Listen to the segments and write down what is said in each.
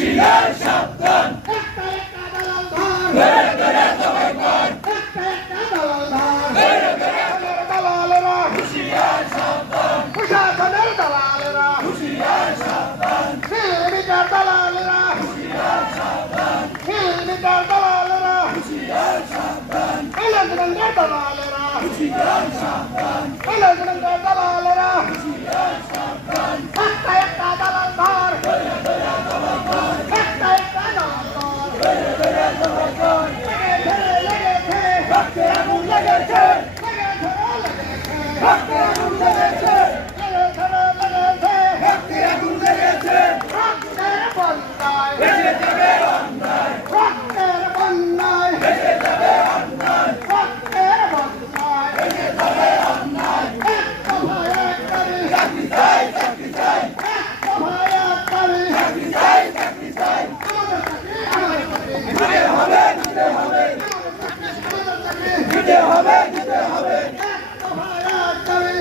হুঁশিয়ার সাবধান প্রশাসনের দালালেরা হুঁশিয়ার সাবধান কিলোমিটার দালালেরা হুঁশিয়ার সাবধান কিলোমিটার দালালেরা হুঁশিয়ার সাবধান এলাজনগর দালালেরা হুঁশিয়ার সাবধান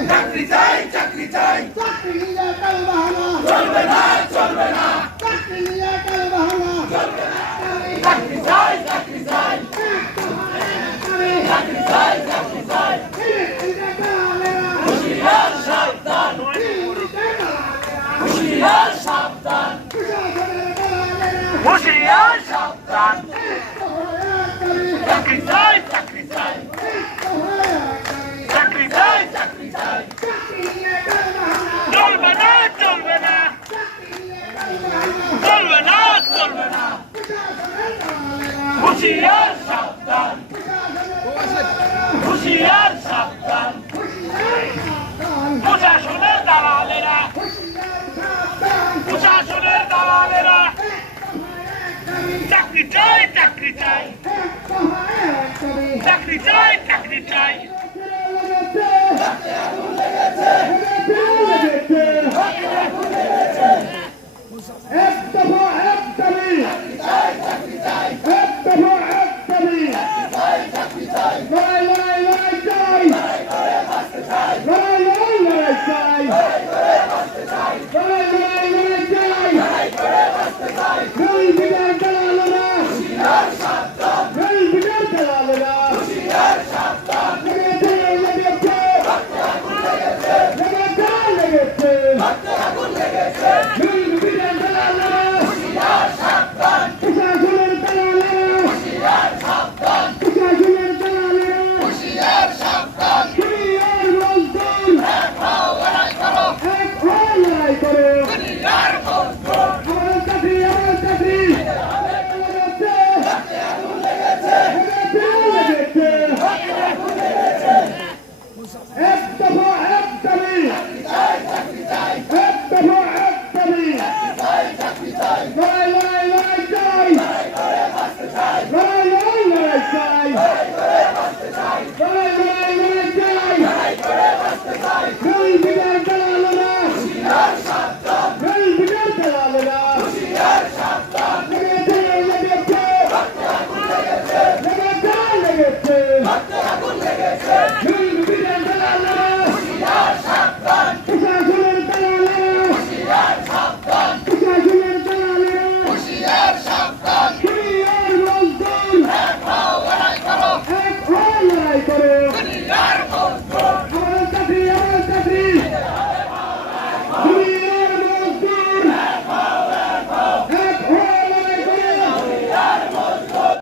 চাকরি চাই চাকরি চাই চাকরি নিয়ে কাল বাহানা চলবে না চলবে না চাকরি নিয়ে কাল বাহানা চলবে না চাকরি চাই চাকরি চাই একটা ভয় করি চাকরি চাই চাকরি চাই দিদিকে গালেরা হুঁশিয়ার সাবধান দিদিকে গালেরা হুঁশিয়ার সাবধান। হুঁশিয়ার সাবধান। চাকরি চাই চাকরি চাই। চাকরি চাই চাকরি চাই। চলবে না চলবে না। চলবে না চলবে না। হুঁশিয়ার সাবধান প্রশাসনের গালেরা হুঁশিয়ার সাবধান হুঁশিয়ার সাবধান প্রশাসনের দালালেরা হুঁশিয়ার সাবধান প্রশাসনের দালালেরা একটা চাকরি চাই চাকরি চাই। চাকরি চাই চাকরি চাই। Hey!